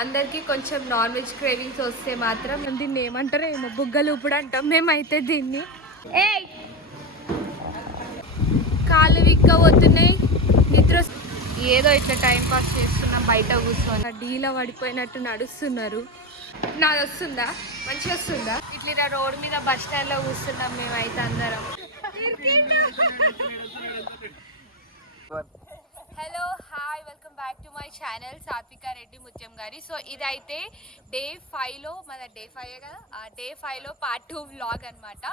అందరికీ కొంచెం non veg cravings వస్తే మాత్రం దీన్ని ఏమంటారో ఏమో బుగ్గలు ఇప్పుడు అంటాం మేమైతే దీన్ని. ఏ కాళ్ళు విక్కబోతున్నాయి, నిద్ర ఏదో ఇట్లా టైం పాస్ చేస్తున్నాం బయట కూర్చొని. డీలా పడిపోయినట్టు నడుస్తున్నారు. నాది వస్తుందా? మంచిగా వస్తుందా? ఇట్లా రోడ్ మీద బస్ స్టాండ్ లో కూర్చున్నాం మేమైతే అందరం. Hello hi, welcome back to my channel Satvika Reddy ముత్యం గారి. సో ఇదైతే డే 5లో మన డే 5 కదా, డే 5లో పార్ట్ 2 వ్లాగ్ అనమాట.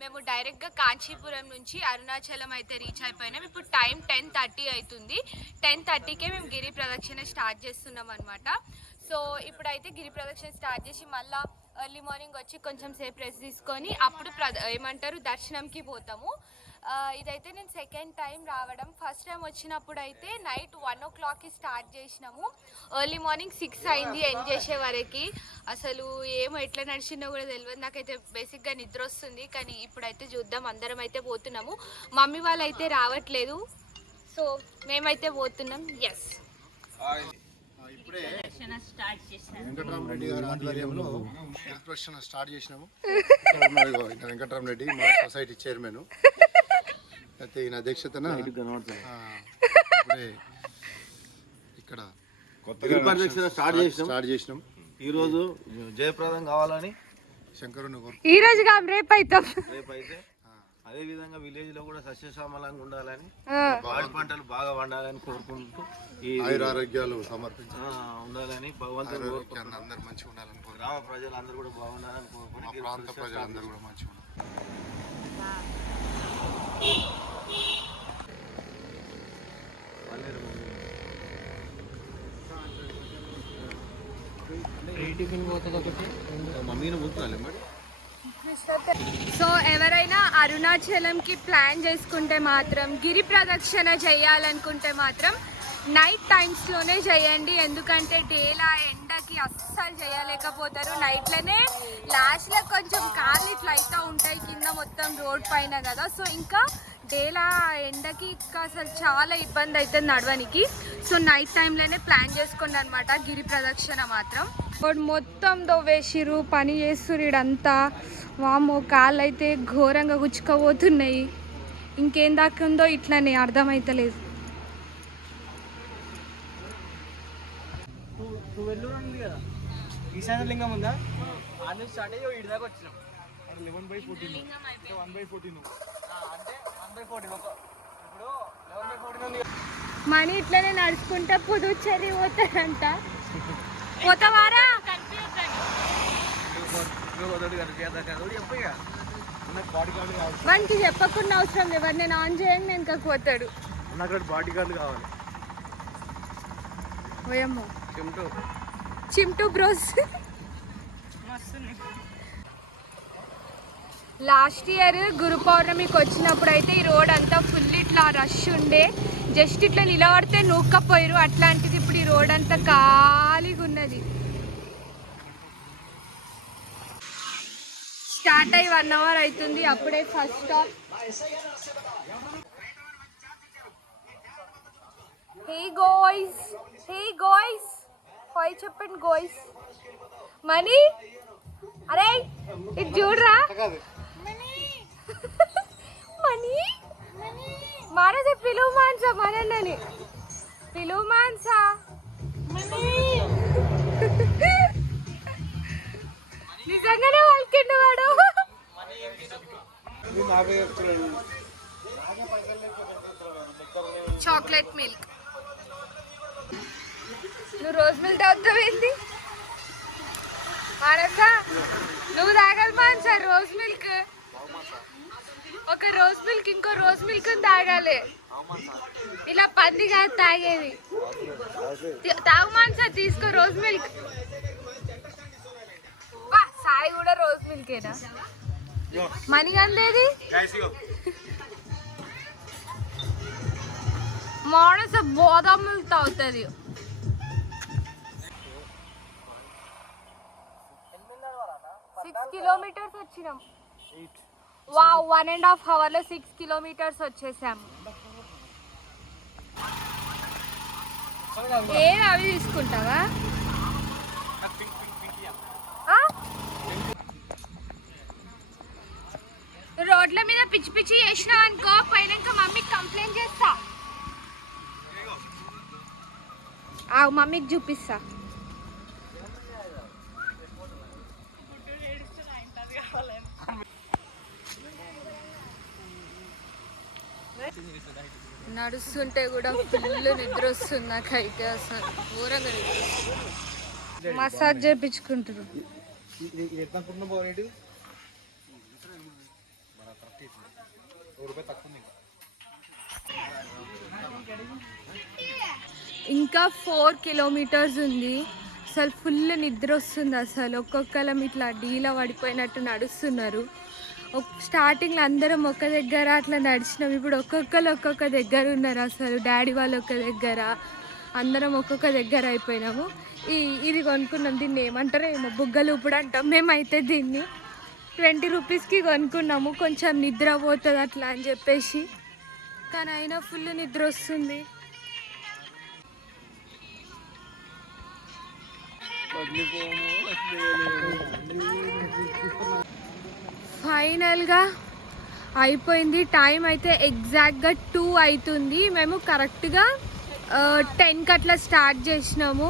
మేము డైరెక్ట్గా కాంచీపురం నుంచి అరుణాచలం అయితే రీచ్ అయిపోయినాం. ఇప్పుడు టైం 10:30 అవుతుంది. 10:30కే మేము గిరి ప్రదక్షిణ స్టార్ట్ చేస్తున్నాం అనమాట. సో ఇప్పుడైతే గిరి ప్రదక్షిణ స్టార్ట్ చేసి మళ్ళీ ఎర్లీ మార్నింగ్ వచ్చి కొంచెం సేపు రెస్ట్ తీసుకొని అప్పుడు ఏమంటారు దర్శనంకి పోతాము. ఇదైతే నేను సెకండ్ టైం రావడం. ఫస్ట్ టైం వచ్చినప్పుడు అయితే నైట్ 1 o'clockకి స్టార్ట్ చేసినాము. ఎర్లీ మార్నింగ్ 6 అయింది ఎండ్ చేసే వరకు. అసలు ఏమో ఎట్లా నడిచిందో కూడా తెలియదు. నాకైతే బేసిక్గా నిద్ర వస్తుంది. కానీ ఇప్పుడైతే చూద్దాం, అందరం అయితే పోతున్నాము. మమ్మీ వాళ్ళు అయితే రావట్లేదు, సో మేమైతే పోతున్నాం. ఎస్, ఇప్పుడే వెంకటరామరెడ్డి గారి ఆధ్వర్యంలో ప్రదక్షిణ స్టార్ట్ చేసినాము. వెంకటరామరెడ్డి మా సొసైటీ చైర్మన్ అయితే ఈయన అధ్యక్షతన ఇప్పుడే ఇక్కడ స్టార్ట్ చేసినాం. ఈరోజు జయప్రదం కావాలని శంకరుని ఈ రోజు రేపైతే అదే విధంగా విలేజ్ లో కూడా సస్యశ్యామలంగా ఉండాలని, పాడి పంటలు బాగా పండాలని కోరుకుంటూ ఈ ఆరోగ్యాలు సమర్పించి ఉండాలని భగవంతుడు అందరూ మంచిగా ఉండాలని, గ్రామ ప్రజలందరూ కూడా బాగుండాలని కోరుకుంటూ ప్రాంత ప్రజలందరూ కూడా మంచిగా మమ్మీని పోతున్నాలి మరి. సో ఎవరైనా అరుణాచలంకి ప్లాన్ చేసుకుంటే మాత్రం, గిరి ప్రదక్షిణ చేయాలనుకుంటే మాత్రం నైట్ టైమ్స్లోనే చేయండి. ఎందుకంటే డేలా ఎండకి అస్సలు చేయలేకపోతారు. నైట్లోనే లాస్ట్లో కొంచెం కార్లు ఇట్లా అయితే ఉంటాయి కింద మొత్తం రోడ్ పైన కదా. సో ఇంకా డేలా ఎండకి ఇంకా అసలు చాలా ఇబ్బంది అవుతుంది నడవడానికి. సో నైట్ టైంలోనే ప్లాన్ చేసుకోండి అనమాట గిరి ప్రదక్షిణ మాత్రం. మొత్తం దొవ్వేసిరు, పని చేస్తురు ఇడంతా. వామో కాళ్ళు అయితే ఘోరంగా గుచ్చుకోబోతున్నాయి. ఇంకేం దాకుందో ఇట్లనే అర్థమైతలేదు. లింగం ఉందా స్టార్ట్ అయ్యి ఇటు దాకా వచ్చినాం. 11/14 1/14 అంటే 1/14 ఇప్పుడు 11/14 ఉంది. మనీ ఇట్లనే నడుచుకుంటా పుదుచ్చేరి పోతారంట. పోతావారా? వానికి చెప్పకుండా అవసరం లేదు. నేను ఆన్ చేయండి, నేను ఇంకా పోతాడు. బాడీ గార్డ్ కావాలి. ఓయమ్మో చిమ్టు బ్రోస్. లాస్ట్ ఇయర్ గురు పౌర్ణమికి వచ్చినప్పుడు అయితే ఈ రోడ్ అంతా ఫుల్ ఇట్లా రష్ ఉండే, జస్ట్ ఇట్లా నిలబడితే నూక్కపోయారు. అట్లాంటిది ఇప్పుడు ఈ రోడ్ అంతా ఖాళీగా ఉన్నది. స్టార్ట్ అయ్యి 1 hour అవుతుంది. అప్పుడే ఫస్ట్ స్టాప్. హే గోయ్స్, హే గోయ్స్, హాయ్ చెప్పండి గోయ్స్. మనీ అరే ఇది చూడరా. మనీ మానస పిలువు మాన్సా, మనని పిలువు మాన్సా. నిజంగానే వాళ్ళకిండు వాడు. Chocolate milk. నువ్వు రోజ్ మిల్క్ తాగుతావేంది మానస? నువ్వు తాగాలి మానస రోజ్ మిల్క్. ఒక రోజ్ మిల్క్ ఇంకో రోజ్ మిల్క్ తాగాలి. ఇలా పంది కాదు తాగేది. తాగు మానస, తీసుకో రోజ్ మిల్క్. సాయి కూడా రోజ్ మిల్కేనా? మనీ అందేది మానస బాదం మిల్క్ తాగుతుంది. 6 kilometers వచ్చినాం. వావ్, 1.5 hours 6 kilometers వచ్చేసాము. ఏం అవి తీసుకుంటావా? పిచ్చి పిచ్చి చేసినావు అనుకో పోయినాక మమ్మీకి కంప్లైంట్ చేస్తా. మమ్మీకి చూపిస్తా. నడుస్తుంటే కూడా ఫుల్ నిద్ర వస్తుంది నాకైతే, అసలు ఘోరంగా మసాజ్ చేయించుకుంటారు. ఇంకా 4 కిలోమీటర్స్ ఉంది. అసలు ఫుల్ నిద్ర వస్తుంది. అసలు ఒక్కొక్కరం ఇట్లా డీలా పడిపోయినట్టు నడుస్తున్నారు. స్టార్టింగ్లో అందరం ఒక దగ్గర అట్లా నడిచినాం. ఇప్పుడు ఒక్కొక్క దగ్గర ఉన్నారు. అసలు డాడీ వాళ్ళు ఒక దగ్గర, అందరం ఒక్కొక్క దగ్గర అయిపోయినాము. ఇది కొనుక్కున్నాం. దీన్ని ఏమంటారో ఏమో, బుగ్గలు ఇప్పుడు అంటాం మేమైతే. దీన్ని 20 రూపీస్కి కొనుక్కున్నాము. కొంచెం నిద్ర పోతుంది అట్లా అని చెప్పేసి, కానీ అయినా ఫుల్ నిద్ర వస్తుంది. ఫైనల్గా అయిపోయింది. టైం అయితే ఎగ్జాక్ట్గా 2 అవుతుంది. మేము కరెక్ట్గా 10కి అట్లా స్టార్ట్ చేసినాము.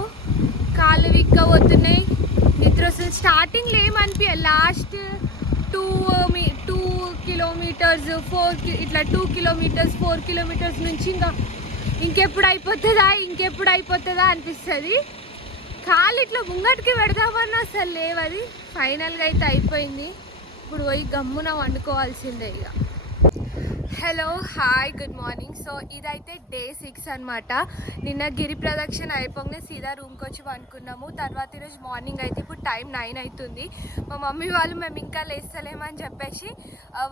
కాళ్ళు విక్కబోతున్నాయి, నిద్ర వస్తుంది. స్టార్టింగ్లో ఏమనిపించాలి, లాస్ట్ 2 కిలోమీటర్స్ 4 ఇట్లా 2 కిలోమీటర్స్ 4 కిలోమీటర్స్ నుంచి ఇంకెప్పుడు అయిపోతుందా అనిపిస్తుంది. కాళ్ళు ఇట్లా ముంగటికి పెడదామన్నా అసలు లేవది. ఫైనల్గా అయితే అయిపోయింది. ఇప్పుడు పోయి గమ్మున వండుకోవాల్సిందే ఇక. Hello, hi, good morning. So ఇదైతే డే 6 అనమాట. నిన్న గిరి ప్రదక్షిణ అయిపోగానే సీదా రూమ్కి వచ్చి వండుకున్నాము. తర్వాత ఈరోజు మార్నింగ్ అయితే ఇప్పుడు టైం 9 అవుతుంది. మా మమ్మీ వాళ్ళు మేము ఇంకా లేస్తలేమని చెప్పేసి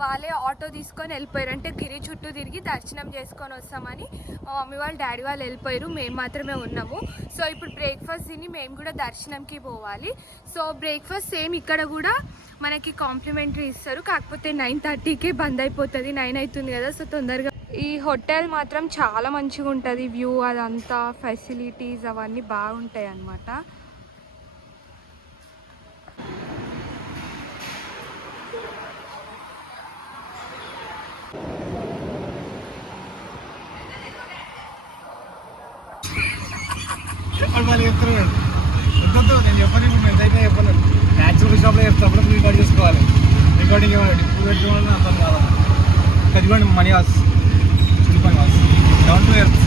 వాళ్ళే ఆటో తీసుకొని వెళ్ళిపోయారు. అంటే గిరి చుట్టూ తిరిగి దర్శనం చేసుకొని వస్తామని మా మమ్మీ వాళ్ళు డాడీ వాళ్ళు వెళ్ళిపోయారు. మేము మాత్రమే ఉన్నాము. సో ఇప్పుడు బ్రేక్ఫాస్ట్ తిని మేము కూడా దర్శనంకి పోవాలి. సో బ్రేక్ఫాస్ట్ సేమ్ ఇక్కడ కూడా మనకి కాంప్లిమెంటరీ ఇస్తారు. కాకపోతే 9:30కే బంద్ అయిపోతుంది. 9 అవుతుంది కదా, సో తొందరగా. ఈ హోటల్ మాత్రం చాలా మంచిగా ఉంటుంది. వ్యూ అదంతా, ఫెసిలిటీస్ అవన్నీ బాగుంటాయి అన్నమాట. నేను చెప్పను, ఇప్పుడు ఎంతైతే చెప్పను. న్యాచురల్ షాప్లో చెప్తాను, రికార్డ్ చేసుకోవాలి. రికార్డింగ్ ఇవ్వండి, ఇప్పుడు పెట్టుకోవాలని అర్థం కాదు. ఇవ్వండి మనీ వాస్, చిల్లిపని వాస్, డౌన్ టు ఎర్త్.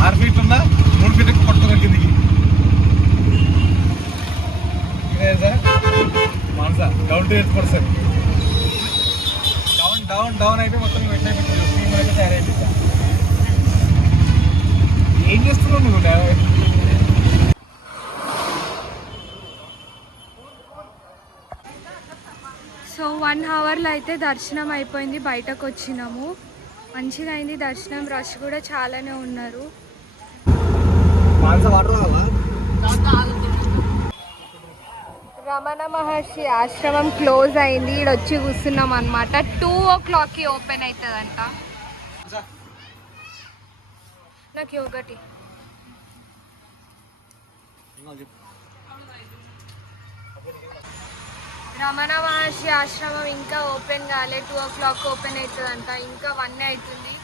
6 ఫీట్ ఉందా, 3 ఫీట్కి పట్టుకున్న కిందికి. సార్ మాన్సా down to earth person. Down అయితే మొత్తం పెట్టినట్టు స్కీమ్ అయితే తయారైంది. ఏం చేస్తున్నావు నువ్వు? సో 1 అవర్లో అయితే దర్శనం అయిపోయింది. బయటకు వచ్చినాము, మంచిగా అయింది దర్శనం. రష్ కూడా చాలానే ఉన్నారు. రమణ మహర్షి ఆశ్రమం క్లోజ్ అయింది. ఇక్కడ వచ్చి కూర్చున్నాం అనమాట. 2 o'clockకి ఓపెన్ అవుతుందంట. నాకు ఒకటి రమణ మహర్షి ఆశ్రమం ఇంకా ఓపెన్ కాలే. 2 o'clock ఓపెన్ అవుతుందంట. ఇంకా 1 అవుతుంది.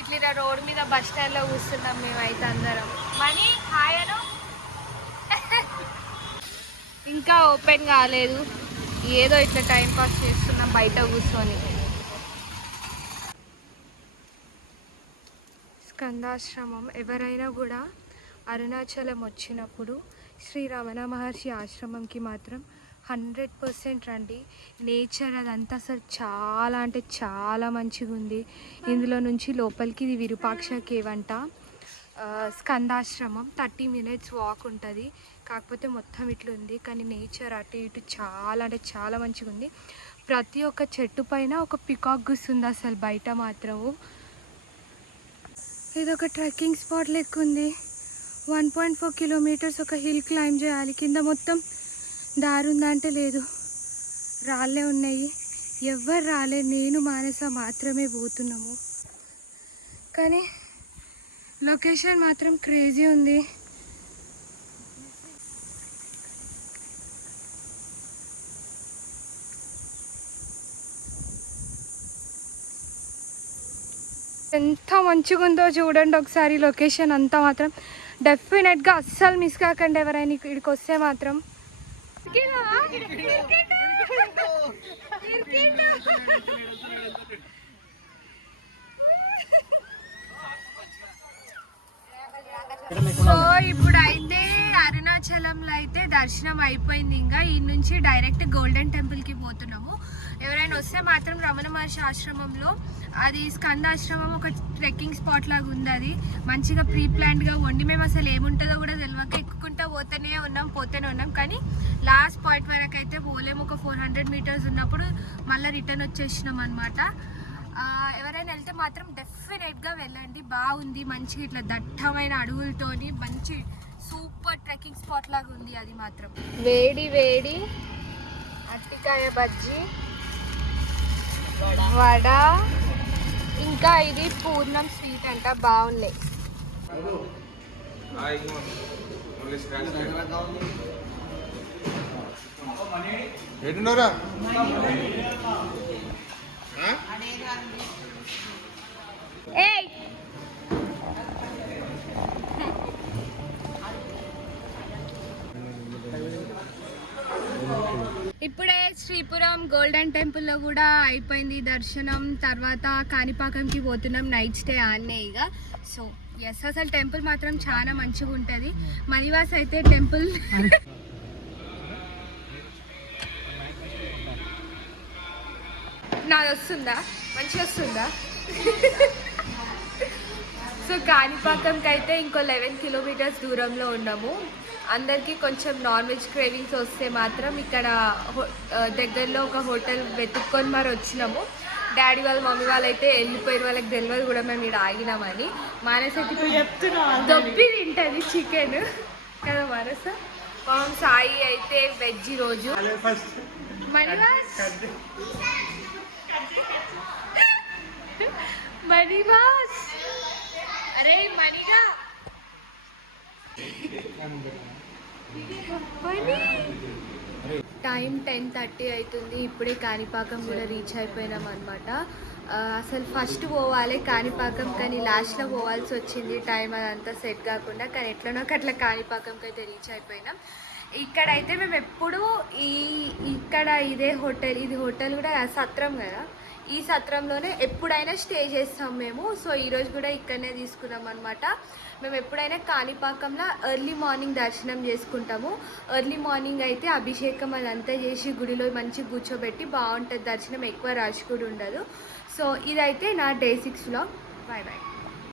ఇట్లా రోడ్ మీద బస్ స్టాండ్లో కూర్చున్నాం మేమైతే అందరం. మనీ హాయ్ అను. ఇంకా ఓపెన్ కాలేదు. ఏదో ఇట్లా టైం పాస్ చేస్తున్నాం బయట కూర్చొని. స్కందాశ్రమం. ఎవరైనా కూడా అరుణాచలం వచ్చినప్పుడు శ్రీ రమణ మహర్షి ఆశ్రమంకి మాత్రం 100% రండి. నేచర్ అదంతా అసలు చాలా అంటే చాలా మంచిగా ఉంది. ఇందులో నుంచి లోపలికి ఇది విరూపాక్ష కేవ్ అంట. స్కందాశ్రమం 30 minutes వాక్ ఉంటుంది. కాకపోతే మొత్తం ఇట్లా ఉంది, కానీ నేచర్ అటు ఇటు చాలా అంటే చాలా మంచిగా ఉంది. ప్రతి ఒక్క చెట్టు పైన ఒక పికాక్ కూర్చుంది అసలు బయట మాత్రము. ఇది ఒక ట్రెక్కింగ్ స్పాట్ లెక్క ఉంది. 1.4 kilometers ఒక హిల్ క్లైంబ్ చేయాలి. కింద మొత్తం దారి ఉందంటే లేదు, రాళ్ళే ఉన్నాయి. ఎవ్వరు రాలేదు, నేను మానస మాత్రమే పోతున్నాము. కానీ లొకేషన్ మాత్రం క్రేజీ ఉంది. ఎంత మంచిగా ఉందో చూడండి ఒకసారి లొకేషన్ అంతా మాత్రం. డెఫినెట్గా అస్సలు మిస్ కాకండి ఎవరైనా ఇక్కడికి వస్తే మాత్రం. సో ఇప్పుడు అయితే అరుణాచలంలో అయితే దర్శనం అయిపోయింది. ఇంకా ఈ నుంచి డైరెక్ట్ గోల్డెన్ టెంపుల్కి పోతున్నాము. ఎవరైనా వస్తే మాత్రం రమణ మహర్షి ఆశ్రమంలో అది స్కందాశ్రమం ఒక ట్రెక్కింగ్ స్పాట్ లాగా ఉంది. అది మంచిగా ప్రీ ప్లాన్డ్గా వండి మేము అసలు ఏముంటుందో కూడా తెలియక ఎక్కుకుంటా పోతూనే ఉన్నాం. కానీ లాస్ట్ పాయింట్ వరకు అయితే పోలేము. ఒక 400 మీటర్స్ ఉన్నప్పుడు మళ్ళీ రిటర్న్ వచ్చేసినాం అనమాట. ఎవరైనా వెళ్తే మాత్రం డెఫినెట్గా వెళ్ళండి. బాగుంది, మంచిగా ఇట్లా దట్టమైన అడవులతోని మంచి సూపర్ ట్రెక్కింగ్ స్పాట్ లాగా ఉంది. అది మాత్రం వేడి వేడి అరటికాయ బజ్జీ, వడ, ఇంకా ఇది పూర్ణం స్వీట్ అంట. బాగున్నాయి. ఏయ్ ఇప్పుడే శ్రీపురం గోల్డెన్ టెంపుల్లో కూడా అయిపోయింది దర్శనం. తర్వాత కాణిపాకంకి పోతున్నాం, నైట్ స్టే ఆన్నే ఇక. సో ఎస్, అసలు టెంపుల్ మాత్రం చాలా మంచిగా ఉంటుంది. మణివాస్ అయితే టెంపుల్ నాది వస్తుందా, మంచిగా వస్తుందా? సో కాణిపాకంకి అయితే ఇంకో 11 కిలోమీటర్స్ దూరంలో ఉన్నాము. అందరికీ కొంచెం నాన్ వెజ్ క్రేవింగ్స్ వస్తే మాత్రం ఇక్కడ దగ్గరలో ఒక హోటల్ వెతుక్కొని మరి వచ్చినాము. డాడీ వాళ్ళ మమ్మీ వాళ్ళు అయితే వెళ్ళిపోయిన వాళ్ళకి తెలియదు కూడా మేము ఇక్కడ ఆగినామని. మానసకి దొబ్బి తింటుంది చికెన్ కదా మానస. పాపం సాయి అయితే వెజ్ రోజు. మణివాస్ అరే మణిగా టైం 10:30 అవుతుంది. ఇప్పుడే కాణిపాకం కూడా రీచ్ అయిపోయినాం అనమాట. అసలు ఫస్ట్ పోవాలి కాణిపాకం, కానీ లాస్ట్లో పోవాల్సి వచ్చింది. టైం అదంతా సెట్ కాకుండా, కానీ ఎట్లనో అట్లా కాణిపాకంకి అయితే రీచ్ అయిపోయినాం. ఇక్కడైతే మేము ఎప్పుడు ఇక్కడ ఇదే హోటల్, ఇది హోటల్ కూడా సత్రం కదా, ఈ సత్రంలోనే ఎప్పుడైనా స్టే చేస్తాం మేము. సో ఈరోజు కూడా ఇక్కడనే తీసుకున్నాం అనమాట. మేము ఎప్పుడైనా కాణిపాకంలో ఎర్లీ మార్నింగ్ దర్శనం చేసుకుంటాము. ఎర్లీ మార్నింగ్ అయితే అభిషేకం అదంతా చేసి గుడిలో మంచి కూర్చోబెట్టి బాగుంటుంది దర్శనం, ఎక్కువ రష్ కూడా ఉండదు. సో ఇదైతే నా డే 6 వ్లాగ్. Bye bye.